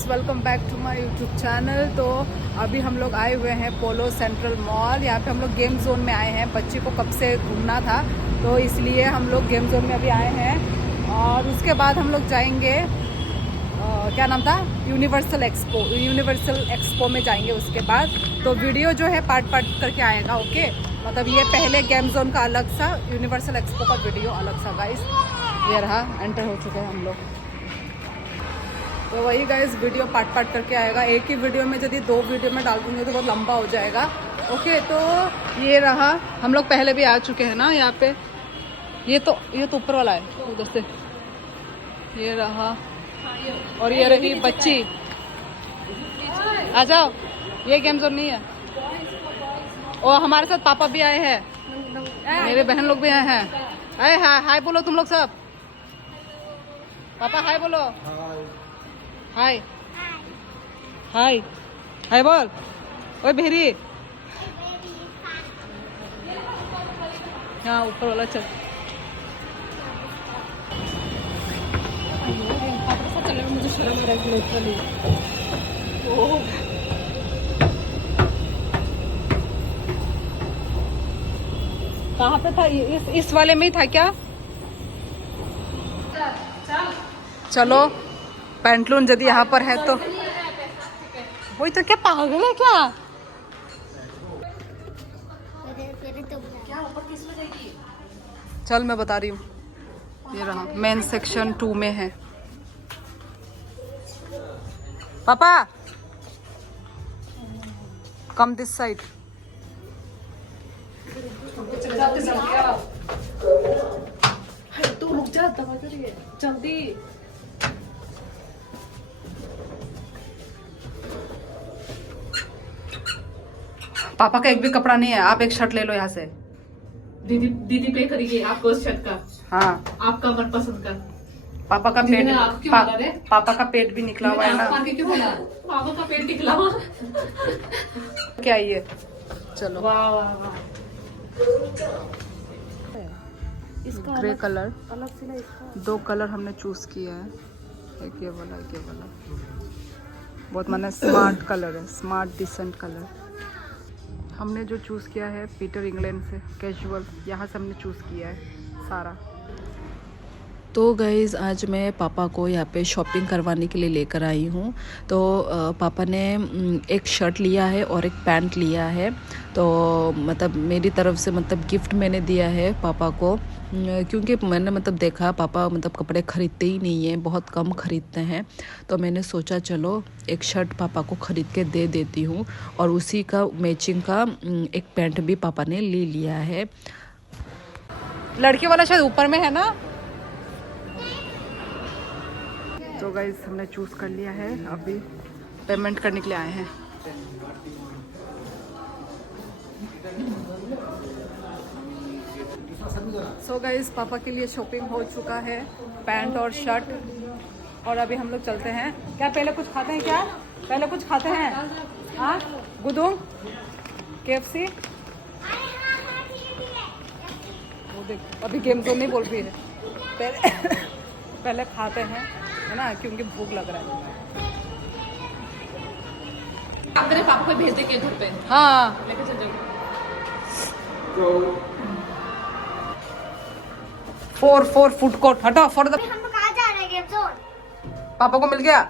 Guys, welcome back to my YouTube channel. तो अभी हम लोग आए हुए हैं पोलो सेंट्रल मॉल। यहाँ पे हम लोग गेम जोन में आए हैं। बच्चे को कब से घूमना था तो इसलिए हम लोग गेम जोन में अभी आए हैं। और उसके बाद हम लोग जाएंगे क्या नाम था, यूनिवर्सल एक्सपो में जाएंगे उसके बाद। तो वीडियो जो है पार्ट करके आएगा। ओके, मतलब ये पहले गेम जोन का अलग सा, यूनिवर्सल एक्सपो का वीडियो अलग सा। गाइस ये रहा, एंटर हो चुके हैं हम लोग। तो वही गाइस वीडियो पार्ट करके आएगा। एक ही वीडियो में यदि 2 वीडियो में डाल दूँगी तो बहुत लंबा हो जाएगा। ओके, तो ये रहा, हम लोग पहले भी आ चुके हैं ना यहाँ पे। ये तो ऊपर वाला है उधर से। ये रहा, और ये रही बच्ची। आ जाओ, ये गेम जोन नहीं है। और हमारे साथ पापा भी आए हैं, मेरे बहन लोग भी आए हैं। अरे हाय बोलो तुम लोग सब। पापा हाय बोलो। हाय हाय हाय बोल। ओए भेरी, हाँ ऊपर वाला चल। मुझे शर्म आ रहा है लिटरली। कहाँ पे था? इस वाले में ही था क्या? चलो, पैंटलून यदि यहाँ पर है तो वही तो। क्या पागल है क्या? चल मैं बता रही हूँ, ये रहा मेन सेक्शन 2 में है। पापा कम दिस साइड। तू रुक जा, जल्दी। पापा का एक भी कपड़ा नहीं है, आप एक शर्ट ले लो यहाँ से। दीदी पे करेगी आपको उस शर्ट का। हाँ, आपका मनपसंद का। पापा का पेट, पापा का पेट भी निकला हुआ है ना। पापा का पेट निकला हुआ क्या ये? चलो, वाह वाह वाह। ग्रे कलर, 2 कलर हमने चूज किया है। एक ये वाला, एक ये वाला। बहुत माने स्मार्ट कलर है, स्मार्ट डिसेंट कलर। हमने जो चूज़ किया है पीटर इंग्लैंड से कैजुअल, यहाँ से हमने चूज़ किया है सारा। तो गाइज़ आज मैं पापा को यहाँ पे शॉपिंग करवाने के लिए लेकर आई हूँ। तो पापा ने एक शर्ट लिया है और एक पैंट लिया है। तो मतलब मेरी तरफ से मतलब गिफ्ट मैंने दिया है पापा को, क्योंकि मैंने मतलब देखा पापा मतलब कपड़े ख़रीदते ही नहीं हैं, बहुत कम ख़रीदते हैं। तो मैंने सोचा चलो एक शर्ट पापा को ख़रीद के दे देती हूँ, और उसी का मैचिंग का एक पैंट भी पापा ने ले लिया है। लड़की वाला शायद ऊपर में है ना। तो गाइस हमने चूज़ कर लिया है, अभी पेमेंट करने के लिए आए हैं। सो गाइस पापा के लिए शॉपिंग हो चुका है, पैंट और शर्ट। और अभी हम लोग चलते हैं। क्या पहले कुछ खाते हैं? क्या पहले कुछ खाते हैं? हाँ गुदुम, KFC। वो देख, अभी गेम जोन नहीं बोल रही है। पहले खाते हैं, है ना, क्योंकि भूख लग रहा है। आप मेरे पापा को भेज देंगे घर पे। हाँ, लेके चल जाओ। 4 फूड कोर्ट। हटो फॉर द। हम कहाँ जा रहे हैं गेम जोन? पापा को मिल गया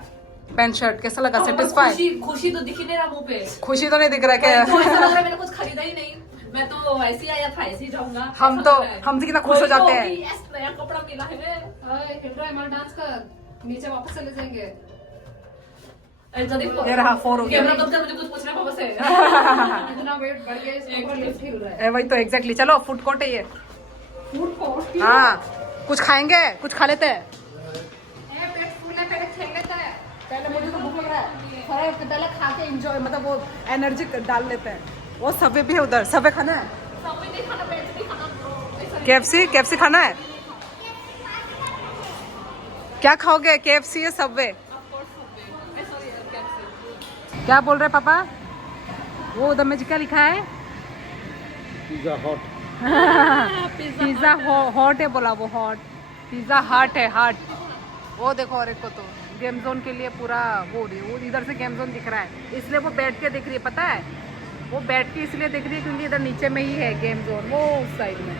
पैंट शर्ट, कैसा लगा? सेटिस्फाई? खुशी तो दिख ही नहीं रहा मुंह पे। खुशी तो नहीं दिख रहा क्या? तो ऐसा लग रहा है मैंने कुछ खरीदा ही नहीं। मैं तो ऐसे ही आया था, ऐसे ही जाऊंगा। हम तो कितना खुश हो जाते हैं। यस, नया कपड़ा मिला है। हमारा डांस कर, नीचे वापस चले जाएंगे। ये रहा 4 हो गया। कैमरा बंद कर, मुझे कुछ पूछना पापा से। इतना वेट बढ़ गया, इसके ऊपर लिफ्ट हिल रहा है। वही तो एग्जैक्टली। चलो फूड कोर्ट है ये। Food court? हाँ, कुछ खाएंगे, कुछ खा लेते हैं। पेट फूल है, पहले खेल लेता है। पहले मुझे तो भूख लग रहा है, पहले खा के एंजॉय, मतलब वो एनर्जी डाल लेते हैं। वो सबवे भी है उधर, सबवे खाना है। सब नहीं खाना, पेट नहीं खाना। KFC खाना है। क्या खाओगे? KFC या सबवे? क्या बोल रहे पापा? वो उधर में क्या लिखा है? Pizza hot. पिज़्ज़ा हॉट है बोला, वो हॉट। पिज़्ज़ा हट है, हट। वो देखो, और एक को तो गेम जोन के लिए पूरा वो इधर से गेम जोन दिख रहा है, इसलिए वो बैठ के दिख रही है, पता है वो बैठ के इसलिए दिख रही है क्योंकि इधर नीचे में ही है गेम जोन, वो उस साइड में।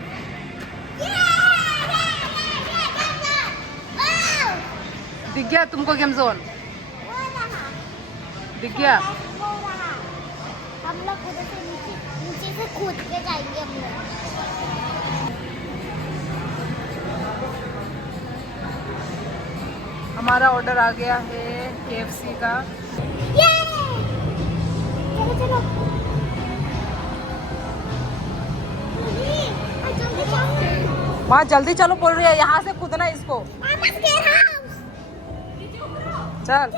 दिख गया तुमको गेम जोन? दिख गया? हम लोग उधर से नीचे से कूद के जाएंगे हम लोग। हमारा ऑर्डर आ गया है KFC का। चलो चलो जल्दी चलो। वहाँ जल्दी चलो बोल रही है, यहाँ से कूदना इसको। चल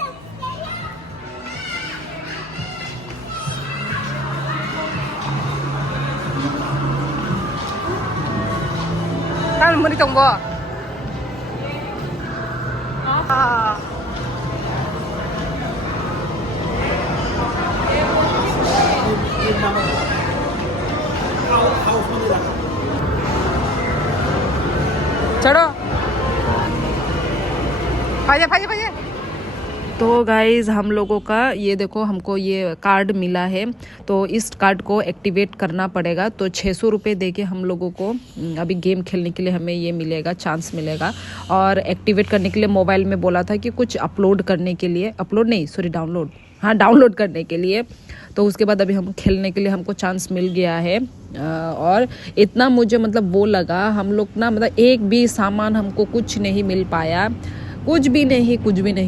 चल मुझे तुमको चढ़ो भाई भाई भाई। तो गाइज़ हम लोगों का ये देखो, हमको ये कार्ड मिला है, तो इस कार्ड को एक्टिवेट करना पड़ेगा। तो 600 रुपये दे के हम लोगों को अभी गेम खेलने के लिए हमें ये मिलेगा, चांस मिलेगा। और एक्टिवेट करने के लिए मोबाइल में बोला था कि कुछ अपलोड करने के लिए, डाउनलोड करने के लिए। तो उसके बाद अभी हम खेलने के लिए हमको चांस मिल गया है। और इतना मुझे मतलब वो लगा, हम लोग ना मतलब एक भी सामान हमको कुछ नहीं मिल पाया, कुछ भी नहीं,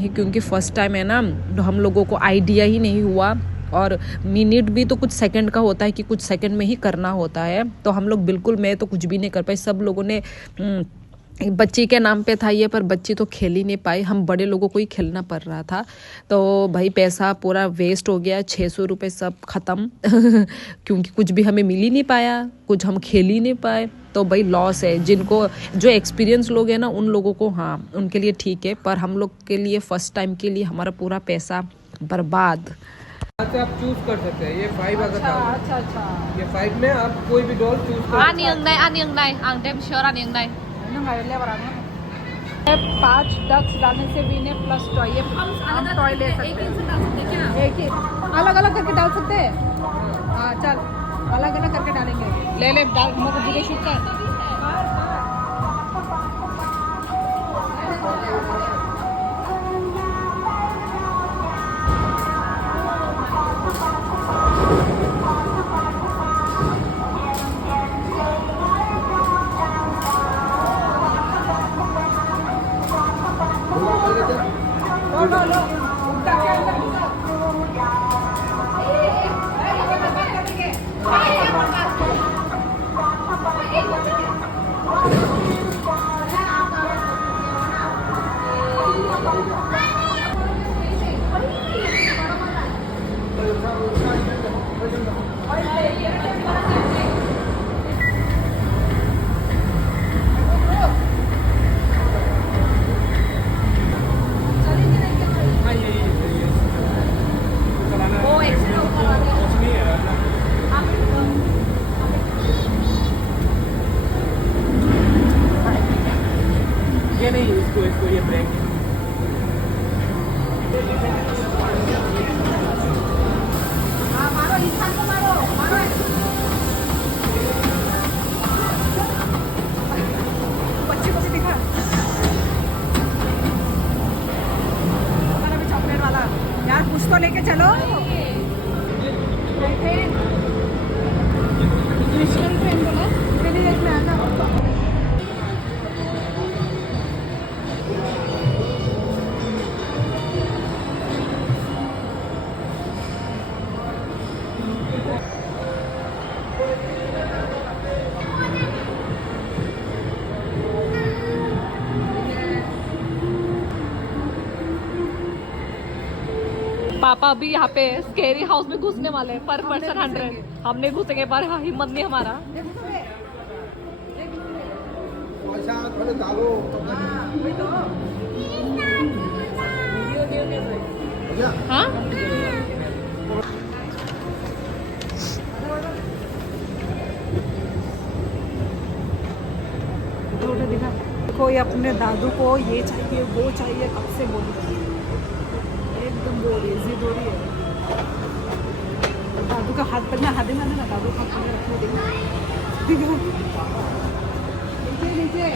क्योंकि फर्स्ट टाइम है ना, तो हम लोगों को आइडिया ही नहीं हुआ। और मिनट भी तो कुछ सेकंड का होता है कि कुछ सेकंड में ही करना होता है, तो हम लोग बिल्कुल, मैं तो कुछ भी नहीं कर पाई। सब लोगों ने बच्ची के नाम पे था ये, पर बच्ची तो खेल ही नहीं पाई, हम बड़े लोगों को ही खेलना पड़ रहा था। तो भाई पैसा पूरा वेस्ट हो गया, 600 रुपये सब ख़त्म क्योंकि कुछ भी हमें मिल ही नहीं पाया, कुछ हम खेल ही नहीं पाए। तो भाई लॉस है। जिनको जो एक्सपीरियंस लोग हैं ना, उन लोगों को हाँ उनके लिए ठीक है, पर हम लोग के लिए फर्स्ट टाइम के लिए हमारा पूरा पैसा बर्बाद। से आप चूज कर सकते हैं, ये 5 अगर डाल अच्छा अच्छा ये 5 में आप कोई भी डॉल चूज कर Anh nhường đây, anh nhường đây, anh đem sure anh nhường đây. 5 ducks डालने से विन है प्लस टॉय, ये हम टॉय ले सकते हैं। एक ही अलग अलग करके डाल सकते हैं। हाँ चल अलग अलग करके डालेंगे, ले डाल मुझे बुरे शूट कर। ये नहीं, इसको ये ब्रेक बच्ची को भी दिखा भी चॉकलेट वाला यार, कुछ तो लेके चलो। पापा अभी यहाँ पे स्केरी हाउस में घुसने वाले हैं, पर पर्सन 100। हम नहीं घुसेंगे, पर हाँ हिम्मत नहीं हमारा। हाँ कोई अपने दादू को ये चाहिए वो चाहिए, कब से बोल रही है। जिद हो रही है। दादू का हाथ पकड़ना, हाथ देना ना, दादू का हाथ पकड़ना, नीचे नीचे।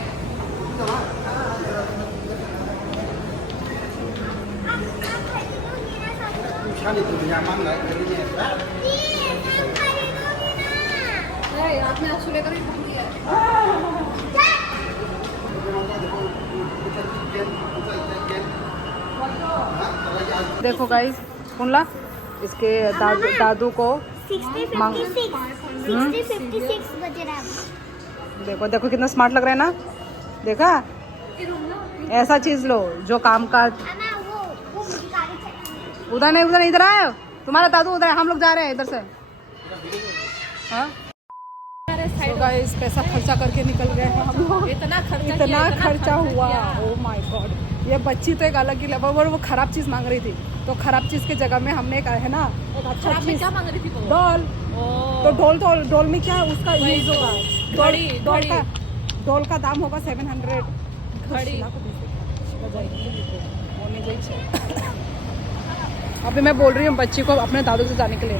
आपने आंसू लेकर ही पकड़ी है। देखो गाइस, कुनला इसके दादू को 60 मांग- 56 बज रहा है। देखो देखो कितना स्मार्ट लग रहा है ना, देखा? ऐसा चीज लो जो काम का। वो मुझे गाड़ी चलानी उधर नहीं, इधर आए, तुम्हारा दादू उधर है, हम लोग जा रहे हैं इधर से। हाँ तो गाइस, पैसा खर्चा करके निकल गए हैं हम लोग। इतना खर्चा हुआ, ओ माय गॉड। ये बच्ची तो एक अलग ही लेवल, वो खराब चीज मांग रही थी, तो खराब चीज की जगह में हमने एक है ना एक अच्छा चीज, क्या मांग रही थी वो? डॉल। तो डॉल में क्या है उसका यूज होगा, डॉल का दाम होगा 700 घड़ी। अभी मैं बोल रही हूँ बच्ची को अपने दादू से जाने के लिए।